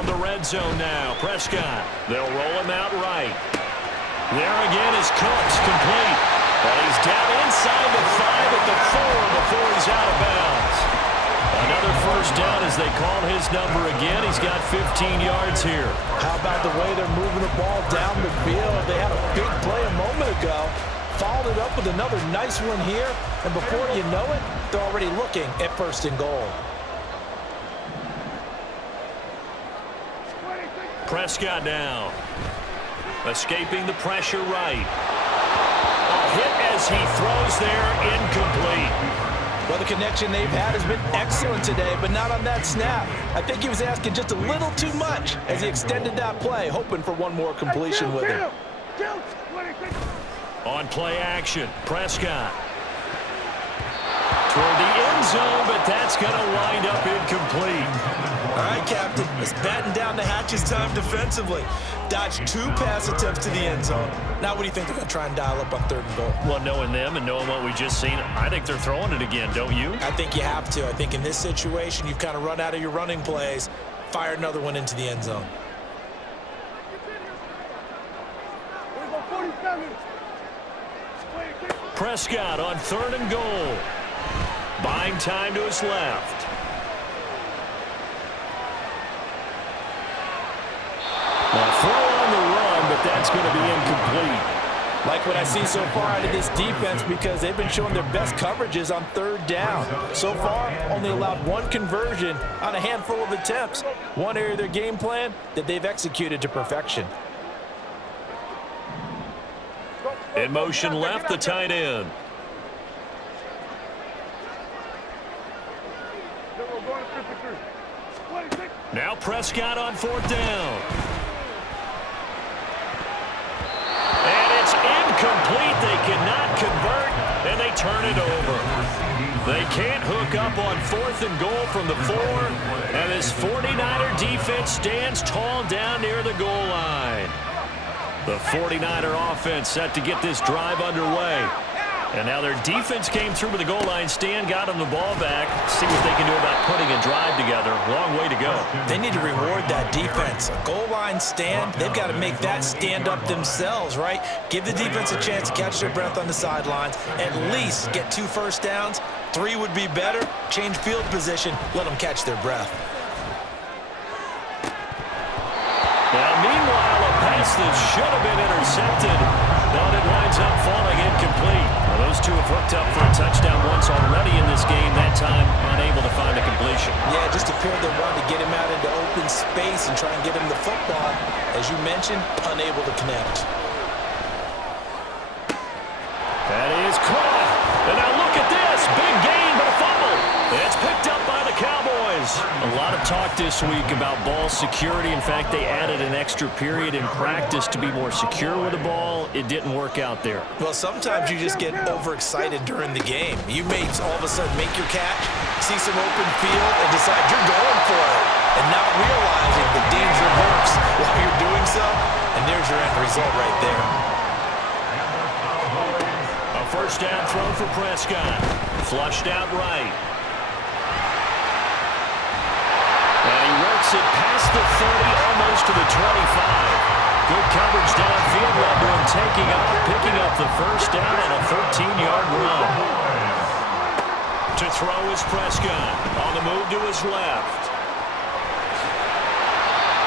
from the red zone now. Prescott. They'll roll him out right. There again is Cooks, complete. But he's down inside the 5 at the 4 before he's out of bounds. Another first down as they call his number again. He's got 15 yards here. How about the way they're moving the ball down the field? They had a big play a moment ago. Followed it up with another nice one here. And before you know it, they're already looking at first and goal. Prescott now. Escaping the pressure right. A hit as he throws there, incomplete. Well, the connection they've had has been excellent today, but not on that snap. I think he was asking just a little too much as he extended that play, hoping for one more completion with him. On play action, Prescott. Toward the end zone, but that's going to wind up incomplete. All right, Captain, it's batten down the hatches time defensively. Dodged 2 pass attempts to the end zone. Now what do you think they're going to try and dial up on 3rd and goal? Well, knowing them and knowing what we just seen, I think they're throwing it again, don't you? I think you have to. I think in this situation, you've kind of run out of your running plays. Fire another one into the end zone. Prescott on 3rd and goal. Buying time to his left. Now throw on the run, but that's going to be incomplete. Like what I see so far out of this defense because they've been showing their best coverages on 3rd down. So far, only allowed 1 conversion on a handful of attempts. One area of their game plan that they've executed to perfection. In motion left, the tight end. Now Prescott on 4th down. And it's incomplete. They cannot convert, and they turn it over. They can't hook up on 4th and goal from the 4, and this 49er defense stands tall down near the goal line. The 49er offense set to get this drive underway. And now their defense came through with the goal line stand, got them the ball back. See what they can do about putting a drive together. Long way to go. They need to reward that defense. A goal line stand, they've got to make that stand up themselves, right? Give the defense a chance to catch their breath on the sidelines. At least get 2 first downs. 3 would be better. Change field position. Let them catch their breath. Now, meanwhile, a pass that should have been intercepted, but it winds up falling incomplete. Well, those two have hooked up for a touchdown once already in this game, that time unable to find a completion. Yeah, just appeared they wanted to get him out into open space and try and get him the football. As you mentioned, unable to connect. That is caught. And now look at this. Big gain, but a fumble. It's picked up by the Cowboys. A lot of talk this week about ball security. In fact, they added an extra period in practice to be more secure with the ball. It didn't work out there. Well, sometimes you just get overexcited during the game. You may all of a sudden make your catch, see some open field, and decide you're going for it, and not realizing the danger lurks while you're doing so, and there's your end result right there. A first down throw for Prescott. Flushed out right. And he works it past the 30, almost to the 25. Good coverage downfield led to him picking up the first down on a 13-yard run. To throw is Prescott. On the move to his left.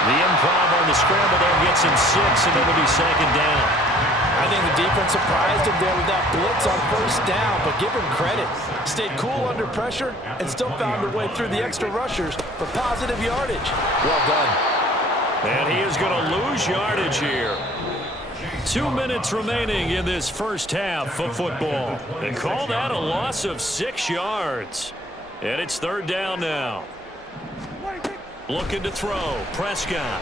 The improv on the scramble there gets him 6, and it'll be 2nd down. I think the defense surprised him there with that blitz on first down, but give him credit. Stayed cool under pressure and still found a way through the extra rushers for positive yardage. Well done. And he is going to lose yardage here. 2 minutes remaining in this first half of football. And call that a loss of 6 yards. And it's 3rd down now. Looking to throw. Prescott.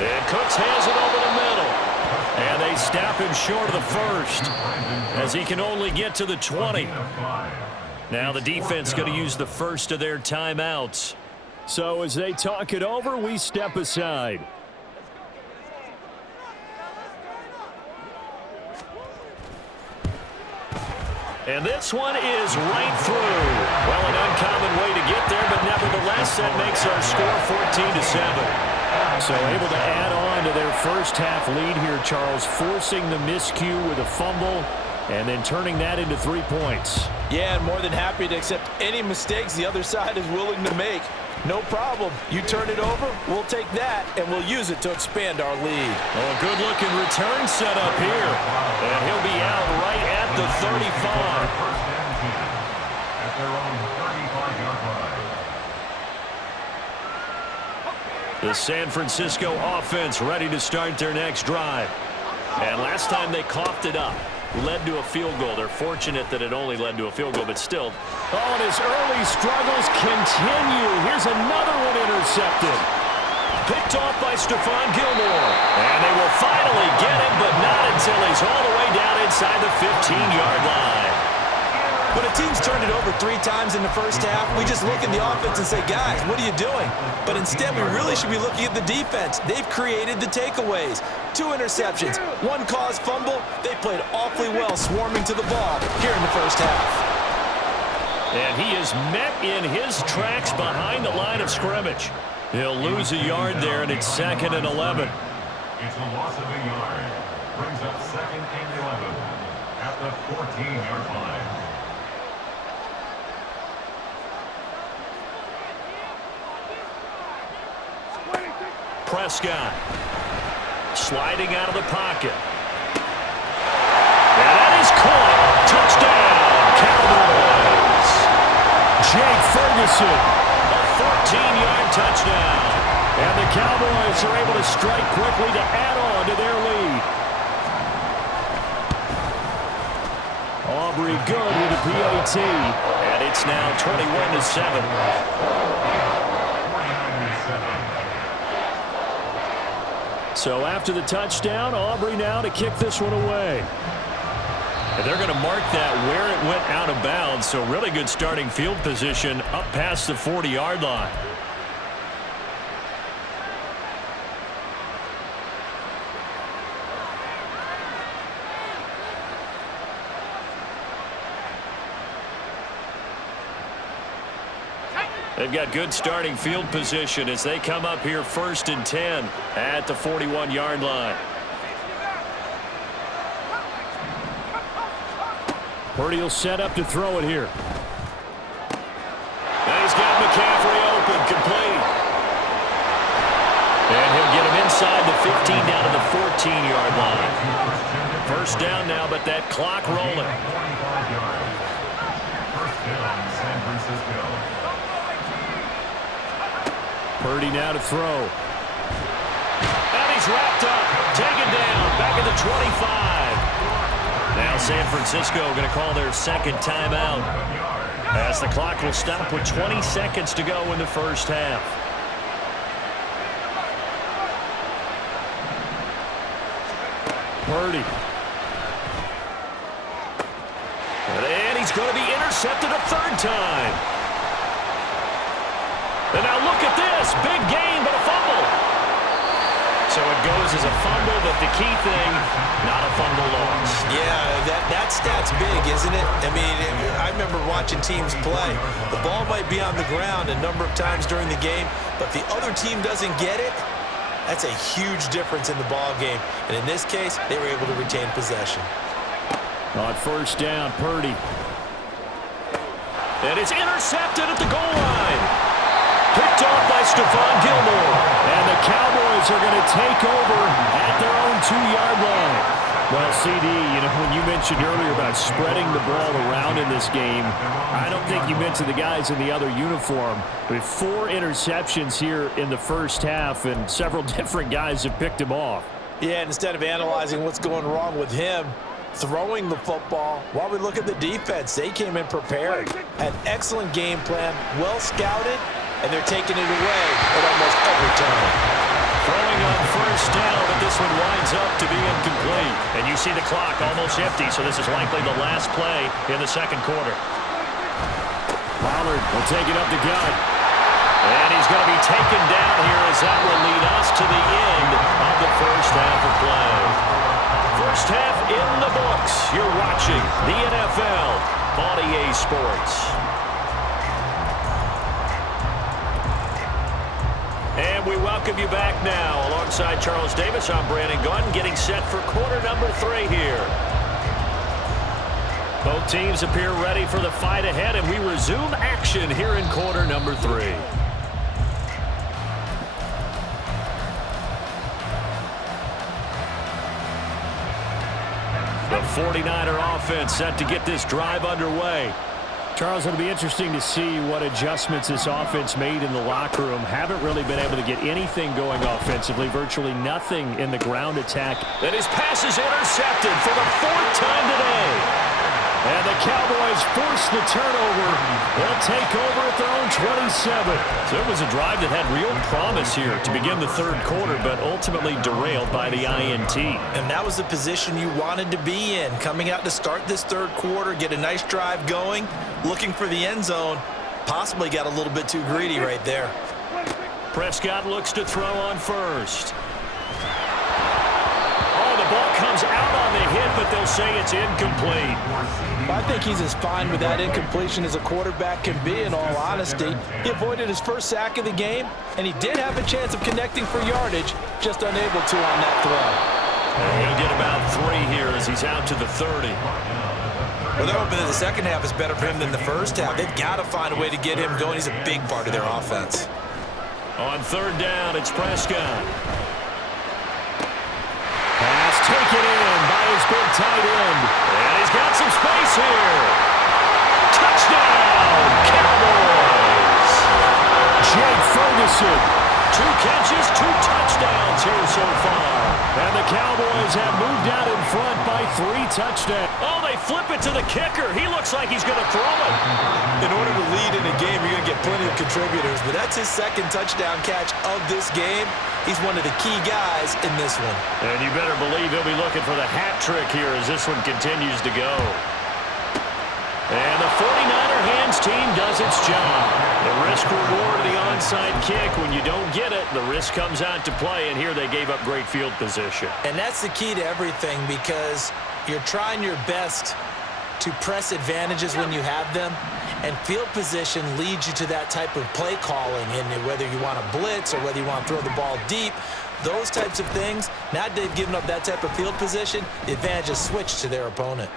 And Cooks has it over the middle. And they stop him short of the first as he can only get to the 20. Now the defense going to use the first of their timeouts. So as they talk it over, we step aside. And this one is right through. Well, an uncommon way to get there, but nevertheless, that makes our score 14-7. So able to add on to their first half lead here, Charles, forcing the miscue with a fumble and then turning that into 3 points. Yeah, and more than happy to accept any mistakes the other side is willing to make. No problem. You turn it over, we'll take that, and we'll use it to expand our lead. Oh, good-looking return set up here. And he'll be out right at the 35. The San Francisco offense ready to start their next drive. And last time they coughed it up, led to a field goal. They're fortunate that it only led to a field goal, but still. Oh, and his early struggles continue. Here's another one intercepted. Picked off by Stephon Gilmore. And they will finally get him, but not until he's all the way down inside the 15-yard line. When a team's turned it over 3 times in the first half, we just look at the offense and say, guys, what are you doing? But instead, we really should be looking at the defense. They've created the takeaways. 2 interceptions, 1 caused fumble. They played awfully well swarming to the ball here in the first half. And he is met in his tracks behind the line of scrimmage. He'll lose a yard there, and it's 2nd and 11. It's a loss of a yard. Brings up 2nd and 11 at the 14-yard line. Prescott sliding out of the pocket. And that is caught. Touchdown, Cowboys. Jake Ferguson, a 14-yard touchdown. And the Cowboys are able to strike quickly to add on to their lead. Aubrey good with a PAT. And it's now 21-7. So after the touchdown, Aubrey now to kick this one away. And they're going to mark that where it went out of bounds. So really good starting field position up past the 40-yard line. They've got good starting field position as they come up here 1st and 10 at the 41-yard line. Purdy will set up to throw it here. And he's got McCaffrey open, complete. And he'll get him inside the 15 down to the 14-yard line. 1st down now, but that clock rolling. 1st down, San Francisco. Purdy now to throw. And he's wrapped up. Taken down. Back at the 25. Now San Francisco going to call their 2nd timeout as the clock will stop with 20 seconds to go in the first half. Purdy. And he's going to be intercepted a 3rd time. And now look at this. Big gain, but a fumble. So it goes as a fumble, but the key thing, not a fumble loss. Yeah, that stat's big, isn't it? I mean, I remember watching teams play. The ball might be on the ground a number of times during the game, but the other team doesn't get it. That's a huge difference in the ball game. And in this case, they were able to retain possession. On 1st down, Purdy. And it's intercepted at the goal line. Picked off by Stephon Gilmore. And the Cowboys are going to take over at their own 2-yard line. Well, CD, when you mentioned earlier about spreading the ball around in this game, I don't think you mentioned the guys in the other uniform. With 4 interceptions here in the first half, and several different guys have picked him off. Yeah, and instead of analyzing what's going wrong with him, throwing the football, while we look at the defense, they came in prepared. Had excellent game plan, well scouted, and they're taking it away at almost every turn. Throwing on 1st down, but this one winds up to be incomplete. And you see the clock almost empty, so this is likely the last play in the 2nd quarter. Pollard will take it up the gut. And he's going to be taken down here as that will lead us to the end of the first half of play. First half in the books. You're watching the NFL on EA Sports. And we welcome you back now. Alongside Charles Davis, I'm Brandon Gunn, getting set for quarter number 3 here. Both teams appear ready for the fight ahead, and we resume action here in quarter number 3. The 49er offense set to get this drive underway. Charles, it'll be interesting to see what adjustments this offense made in the locker room. Haven't really been able to get anything going offensively, virtually nothing in the ground attack. And his pass is intercepted for the 4th time today. And the Cowboys force the turnover. They'll take over at their own 27. So it was a drive that had real promise here to begin the 3rd quarter, but ultimately derailed by the INT. And that was the position you wanted to be in. Coming out to start this 3rd quarter, get a nice drive going, looking for the end zone. Possibly got a little bit too greedy right there. Prescott looks to throw on first. Oh, the ball comes out on the hit, but they'll say it's incomplete. I think he's as fine with that incompletion as a quarterback can be, in all honesty. He avoided his first sack of the game, and he did have a chance of connecting for yardage, just unable to on that throw. And he'll get about 3 here as he's out to the 30. Well, they're hoping that the second half is better for him than the first half. They've got to find a way to get him going. He's a big part of their offense. On 3rd down, it's Prescott. Pass taken in by his big tight end. And he's got some space here. Touchdown, Cowboys. Jake Ferguson. 2 catches, 2 touchdowns here so far. And the Cowboys have moved out in front by 3 touchdowns. Oh, they flip it to the kicker. He looks like he's going to throw it. In order to lead in a game, you're going to get plenty of contributors, but that's his 2nd touchdown catch of this game. He's one of the key guys in this one. And you better believe he'll be looking for the hat trick here as this one continues to go. And the 49er hands team does its job. The risk-reward of the onside kick. When you don't get it, the risk comes out to play, and here they gave up great field position. And that's the key to everything, because you're trying your best to press advantages when you have them, and field position leads you to that type of play calling, and whether you want to blitz or whether you want to throw the ball deep, those types of things. Now they've given up that type of field position, the advantage is switched to their opponent.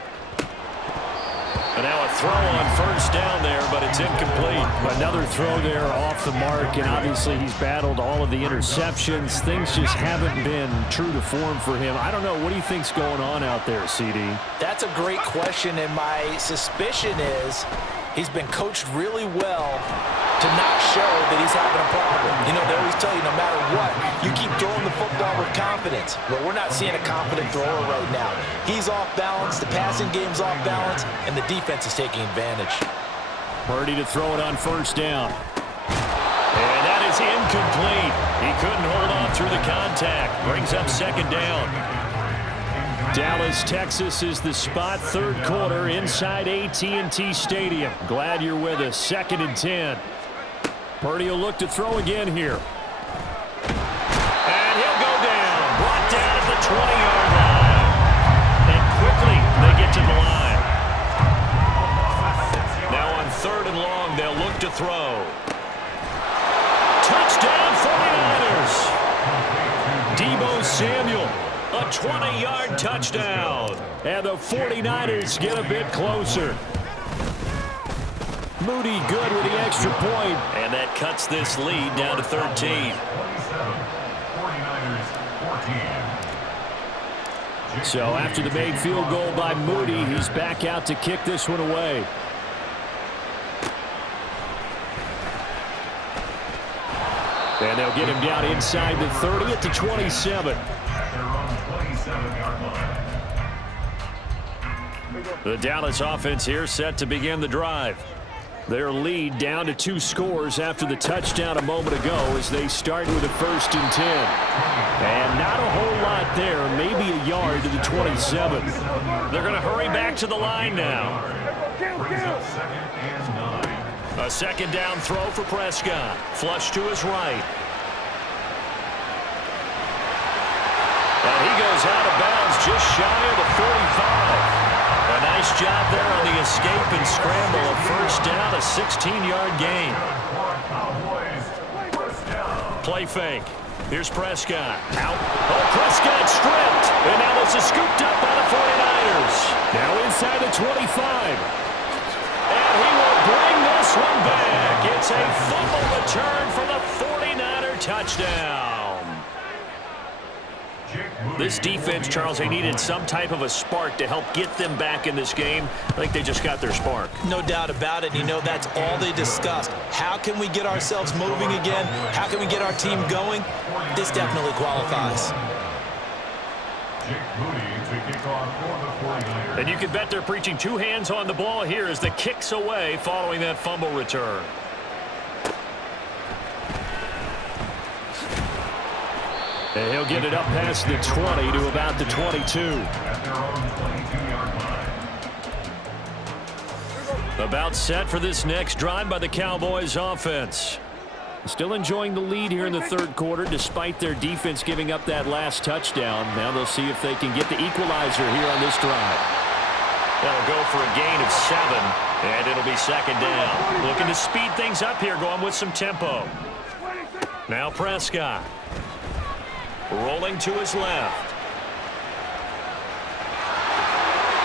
And now a throw on 1st down there, but it's incomplete. Another throw there off the mark, and obviously he's battled all of the interceptions. Things just haven't been true to form for him. I don't know. What do you think's going on out there, CD? That's a great question, and my suspicion is he's been coached really well to not show that he's having a problem. You know, they always tell you no matter what, you keep throwing the football with confidence. But we're not seeing a confident thrower right now. He's off balance, the passing game's off balance, and the defense is taking advantage. Purdy to throw it on 1st down. And that is incomplete. He couldn't hold on through the contact. Brings up 2nd down. Dallas, Texas is the spot. 3rd quarter inside AT&T Stadium. Glad you're with us. 2nd and 10. Purdy will look to throw again here. And he'll go down. Brought down at the 20-yard line. And quickly they get to the line. Now on 3rd and long, they'll look to throw. Touchdown 49ers. Deebo Samuel. A 20-yard touchdown. And the 49ers get a bit closer. Moody good with the extra point. And that cuts this lead down to 13. So after the made field goal by Moody, he's back out to kick this one away. And they'll get him down inside the 30 at the 27. The Dallas offense here set to begin the drive. Their lead down to 2 scores after the touchdown a moment ago as they start with a 1st and 10. And not a whole lot there, maybe a yard to the 27. They're going to hurry back to the line now. A 2nd down throw for Prescott. Flush to his right. And he goes out of bounds just shy of the 45. A nice job there on the escape and scramble. A first down, a 16-yard gain. Play fake. Here's Prescott. Out. Oh, Prescott stripped. And now this is scooped up by the 49ers. Now inside the 25. And he will bring this one back. It's a fumble return for the 49er touchdown. This defense, Charles, they needed some type of a spark to help get them back in this game. I think they just got their spark. No doubt about it. You know, that's all they discussed. How can we get ourselves moving again? How can we get our team going? This definitely qualifies. And you can bet they're preaching two hands on the ball here as the kick's away following that fumble return. And he'll get it up past the 20 to about the 22. About set for this next drive by the Cowboys offense. Still enjoying the lead here in the third quarter despite their defense giving up that last touchdown. Now they'll see if they can get the equalizer here on this drive. They'll go for a gain of 7, and it'll be second down. Looking to speed things up here, going with some tempo. Now Prescott. Rolling to his left.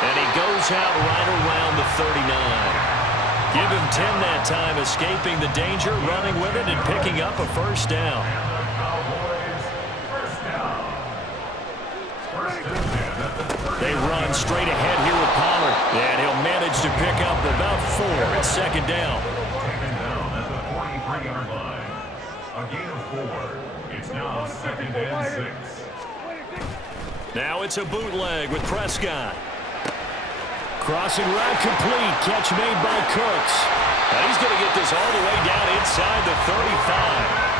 And he goes out right around the 39. Give him 10 that time, escaping the danger, running with it, and picking up a first down. They run straight ahead here with Pollard. And he'll manage to pick up about 4. It's second down. Second down at the 43-yard line. A gain of 4. It's now second and 6. Now it's a bootleg with Prescott. Crossing route complete. Catch made by Cooks. And he's going to get this all the way down inside the 35.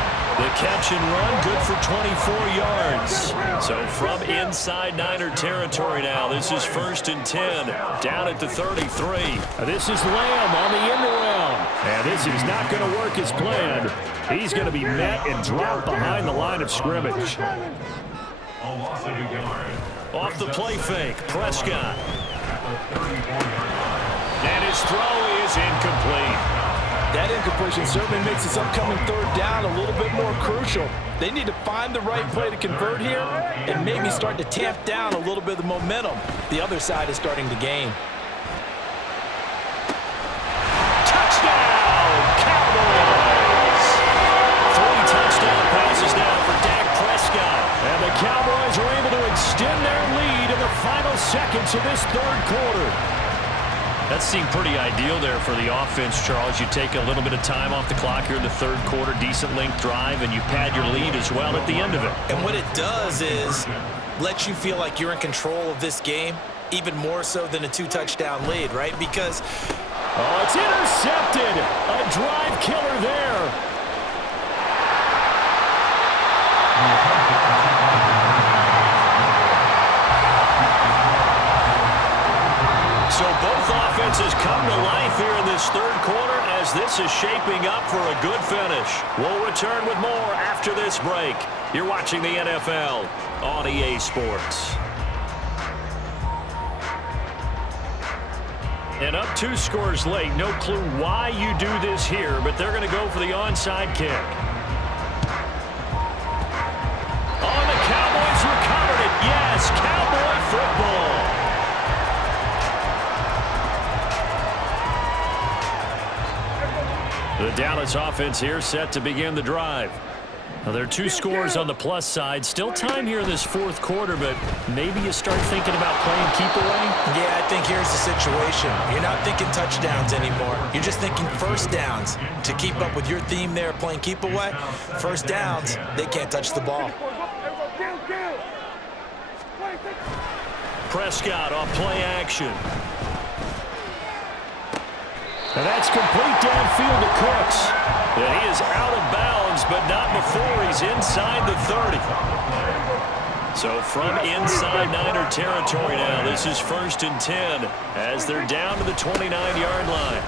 The catch and run, good for 24 yards. So from inside Niner territory now, this is 1st and 10, down at the 33. This is Lamb on the end around. And this is not going to work as planned. He's going to be met and dropped behind the line of scrimmage. A loss of a yard. Off the play fake, Prescott. And his throw is incomplete. That incompletion certainly makes this upcoming third down a little bit more crucial. They need to find the right play to convert here and maybe start to tamp down a little bit of the momentum. The other side is starting to gain. Touchdown, Cowboys! 3 touchdown passes now for Dak Prescott. And the Cowboys are able to extend their lead in the final seconds of this third quarter. That seemed pretty ideal there for the offense, Charles. You take a little bit of time off the clock here in the third quarter, decent length drive, and you pad your lead as well at the end of it. And what it does is let you feel like you're in control of this game, even more so than a 2-touchdown lead, right? Because it's intercepted. A drive killer there. So both offenses come to life here in this third quarter as this is shaping up for a good finish. We'll return with more after this break. You're watching the NFL on EA Sports. And up 2 scores late. No clue why you do this here, but they're going to go for the onside kick. Oh, the Cowboys recovered it. Yes, Cowboy football. The Dallas offense here set to begin the drive. Now, there are 2 scores on the plus side. Still time here in this fourth quarter, but maybe you start thinking about playing keep away? Yeah, I think here's the situation. You're not thinking touchdowns anymore. You're just thinking first downs. To keep up with your theme there, playing keep away, first downs, they can't touch the ball. Prescott off play action. And that's complete downfield to Cooks. And he is out of bounds, but not before he's inside the 30. So from inside Niner territory now, this is 1st and 10 as they're down to the 29-yard line.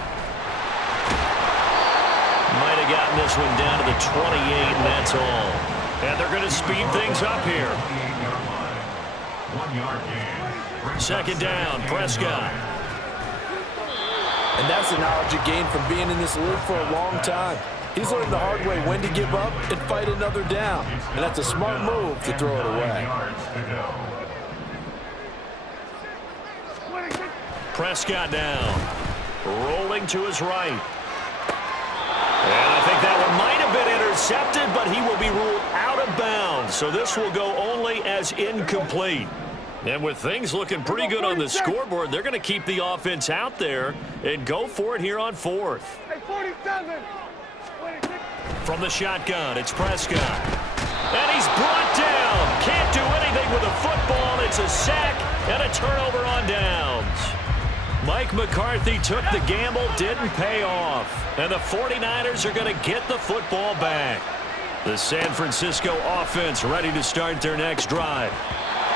Might have gotten this one down to the 28, and that's all. And they're going to speed things up here. 1-yard gain. Second down, Prescott. And that's the knowledge you gain from being in this league for a long time. He's learned the hard way when to give up and fight another down. And that's a smart move to throw it away. Prescott down. Rolling to his right. And I think that one might have been intercepted, but he will be ruled out of bounds. So this will go only as incomplete. And with things looking pretty good on the scoreboard, they're going to keep the offense out there and go for it here on fourth. From the shotgun, it's Prescott. And he's brought down. Can't do anything with a football. It's a sack and a turnover on downs. Mike McCarthy took the gamble, didn't pay off. And the 49ers are going to get the football back. The San Francisco offense ready to start their next drive.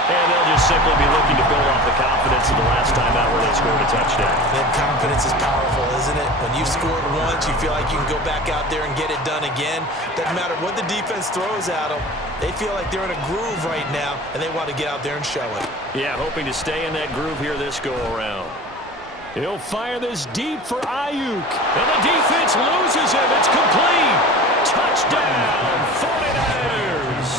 And they'll just simply be looking to build off the confidence of the last time out where they scored a touchdown. And confidence is powerful, isn't it? When you've scored once, you feel like you can go back out there and get it done again. Doesn't matter what the defense throws at them. They feel like they're in a groove right now, and they want to get out there and show it. Yeah, hoping to stay in that groove here this go-around. He'll fire this deep for Ayuk. And the defense loses him. It's complete. Touchdown, 49ers.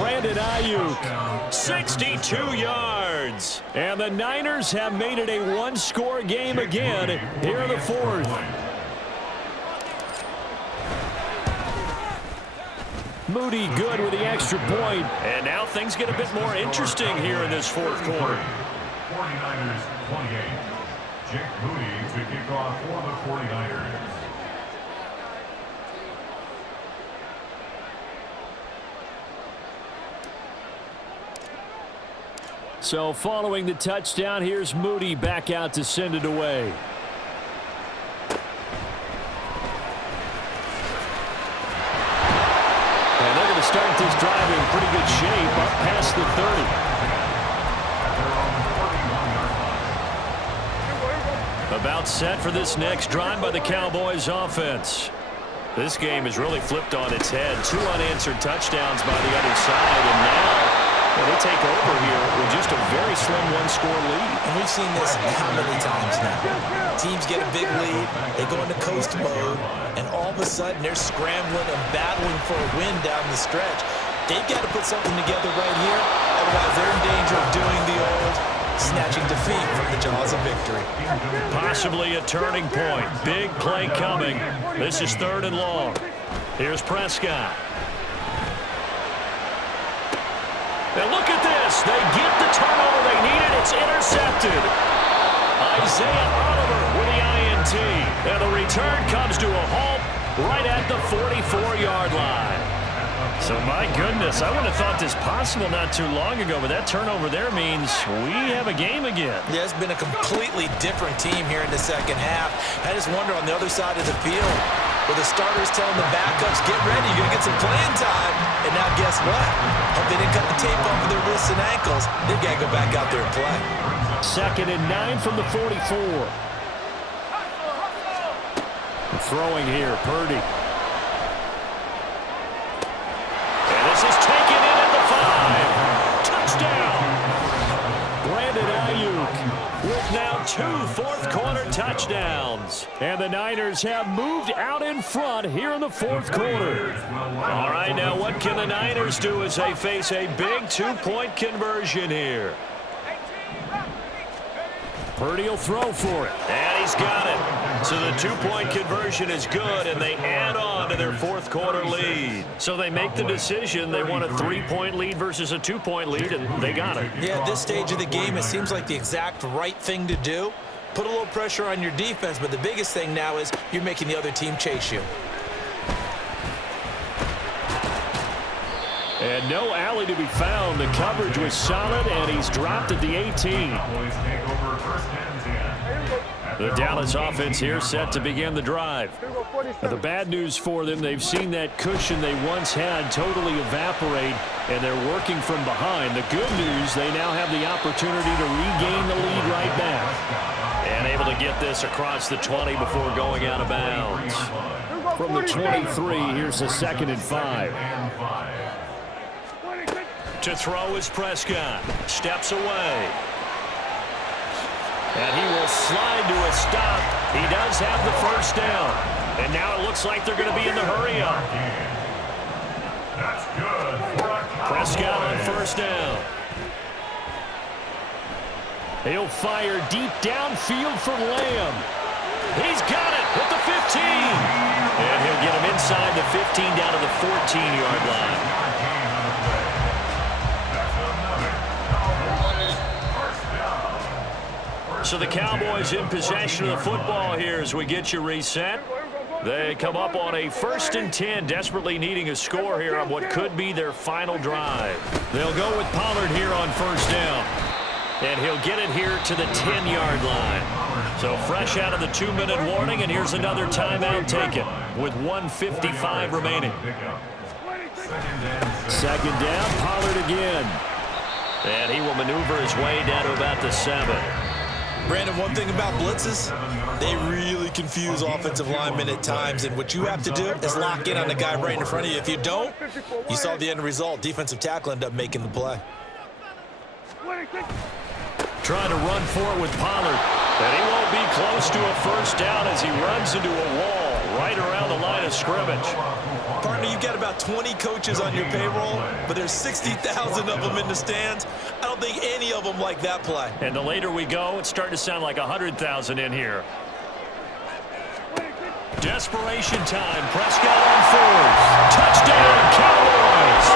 Brandon Ayuk. 62 yards. And the Niners have made it a one-score game again here in the fourth. Moody good with the extra point. And now things get a bit more interesting here in this fourth quarter. 49ers 28. Jake Moody to kick off for the 49ers. So following the touchdown, here's Moody back out to send it away. And they're going to start this drive in pretty good shape up past the 30. About set for this next drive by the Cowboys offense. This game has really flipped on its head. 2 unanswered touchdowns by the other side, and now they take over here with just a very slim one-score lead. And we've seen this how many times now? Teams get a big lead, they go into coast mode, and all of a sudden they're scrambling and battling for a win down the stretch. They've got to put something together right here, otherwise they're in danger of doing the old snatching defeat from the jaws of victory. Possibly a turning point. Big play coming. This is 3rd and long. Here's Prescott. And look at this. They get the turnover they needed. It's intercepted. Isaiah Oliver with the INT. And the return comes to a halt right at the 44-yard line. So, my goodness, I wouldn't have thought this possible not too long ago, but that turnover there means we have a game again. Yeah, it's been a completely different team here in the second half. I just wonder on the other side of the field, where the starters telling the backups, get ready, you're going to get some playing time. And now guess what? Hope they didn't cut the tape off of their wrists and ankles. They've got to go back out there and play. 2nd and 9 from the 44. Throwing here, Purdy. This is taken in at the 5. Touchdown. Brandon Ayuk with now 2 fourth-quarter touchdowns. And the Niners have moved out in front here in the fourth quarter. All right, now what can the Niners do as they face a big 2-point conversion here? Purdy will throw for it. And he's got it. So the 2-point conversion is good, and they add on to their fourth-quarter lead. So they make the decision. They want a 3-point lead versus a 2-point lead, and they got it. Yeah, at this stage of the game, it seems like the exact right thing to do. Put a little pressure on your defense, but the biggest thing now is you're making the other team chase you. And no alley to be found. The coverage was solid, and he's dropped at the 18. The Dallas offense here set to begin the drive. Now, the bad news for them, they've seen that cushion they once had totally evaporate, and they're working from behind. The good news, they now have the opportunity to regain the lead right back. And able to get this across the 20 before going out of bounds. From the 23, here's the 2nd and 5. To throw is Prescott. Steps away. And he will slide to a stop. He does have the first down. And now it looks like they're going to be in the hurry-up. That's good for a Cowboy. Prescott on first down. He'll fire deep downfield for Lamb. He's got it at the 15. And he'll get him inside the 15 down to the 14-yard line. So the Cowboys in possession of the football here as we get you reset. They come up on a 1st and 10, desperately needing a score here on what could be their final drive. They'll go with Pollard here on first down. And he'll get it here to the 10-yard line. So fresh out of the 2-minute warning, and here's another timeout taken with 1:55 remaining. Second down, Pollard again. And he will maneuver his way down to about the 7. Brandon, one thing about blitzes, they really confuse offensive linemen at times, and what you have to do is lock in on the guy right in front of you. If you don't, you saw the end result. Defensive tackle ended up making the play. Trying to run for it with Pollard. And he won't be close to a first down as he runs into a wall right around the line of scrimmage. Partner, you've got about 20 coaches on your payroll, but there's 60,000 of them in the stands. I don't think any of them like that play. And the later we go, it's starting to sound like 100,000 in here. Desperation time. Prescott on fourth. Touchdown, Cowboys.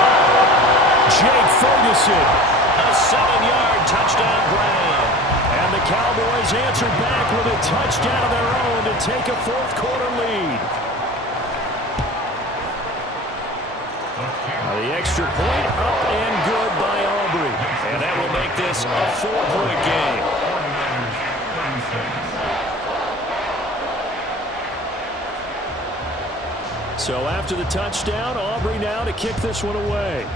Jake Ferguson. A 7-yard touchdown grab. And the Cowboys answer back with a touchdown of their own to take a fourth-quarter lead. The extra point up and good by Aubrey. And that will make this a 4-point game. So after the touchdown, Aubrey now to kick this one away.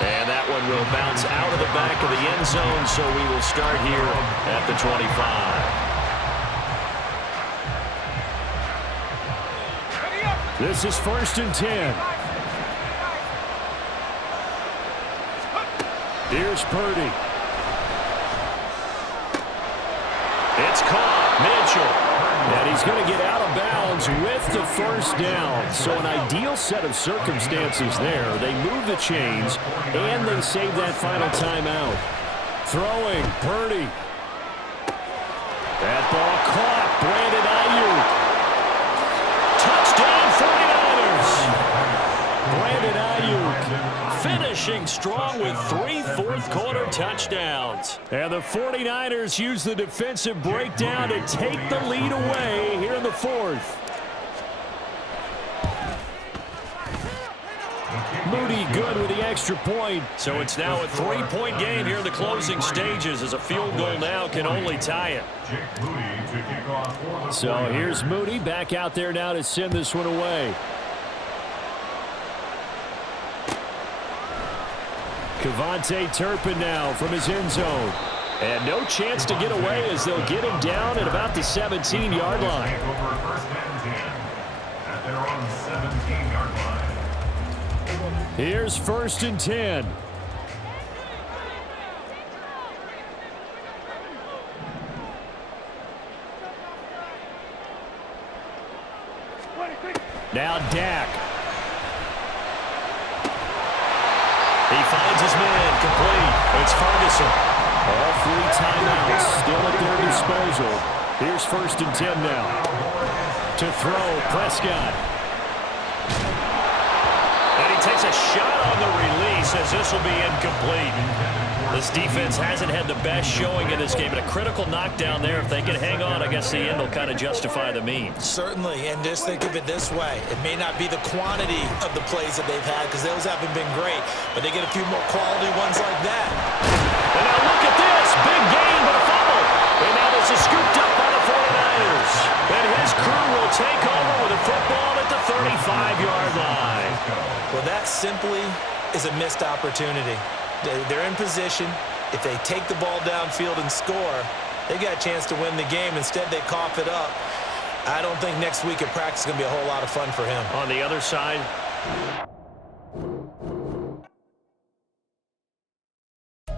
And that one will bounce out of the back of the end zone, so we will start here at the 25. This is 1st and 10. Here's Purdy. It's caught. Mitchell. And he's going to get out of bounds with the first down. So an ideal set of circumstances there. They move the chains, and they save that final timeout. Throwing, Purdy. That ball caught. Brandon Ayuk. Touchdown, 49ers. Brandon Ayuk finishing strong with 3 fourth-quarter touchdowns. And the 49ers use the defensive breakdown to take the lead away here in the fourth. Moody good with the extra point. So it's now a 3-point game here in the closing stages as a field goal now can only tie it. So here's Moody back out there now to send this one away. Kevontae Turpin now from his end zone. And no chance to get away as they'll get him down at about the 17-yard line. Here's 1st and 10. Now Dak. He finds his man complete. It's Ferguson. All 3 timeouts still at their disposal. Here's 1st and 10 now. To throw, Prescott. And he takes a shot on the release as this will be incomplete. This defense hasn't had the best showing in this game, but a critical knockdown there. If they can hang on, I guess the end will kind of justify the means. Certainly, and just think of it this way. It may not be the quantity of the plays that they've had because those haven't been great, but they get a few more quality ones like that. And now look at this. Big gain, but a fumble. And now this is scooped up by the 49ers. And his crew will take over with a football at the 35-yard line. Well, that simply is a missed opportunity. They're in position. If they take the ball downfield and score, they got a chance to win the game. Instead, they cough it up. I don't think next week at practice is going to be a whole lot of fun for him. On the other side,